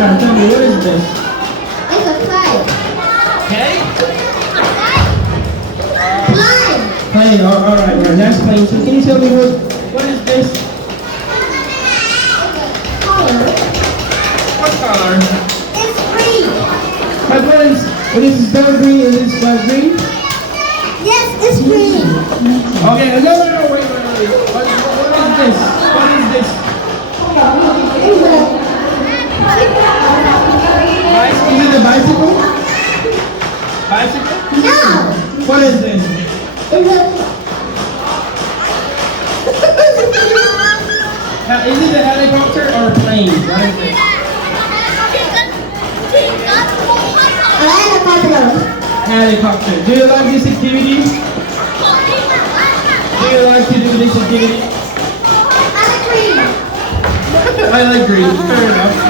Pixar, tell me, what is this? It's a plane. Okay? Plane. Plane, alright, that's plane. So can you tell me what is this? Color. What color? It's green. My friends, this is dark green and this is light green. Yes, it's green. Okay, no, wait. What is this? What is this? Is it a bicycle? Bicycle? No. What is this? It's Is it a helicopter or a plane? What is it? a helicopter. Helicopter. Do you like this activity? Do you like to do this activity? I like green. I like green. Fair enough.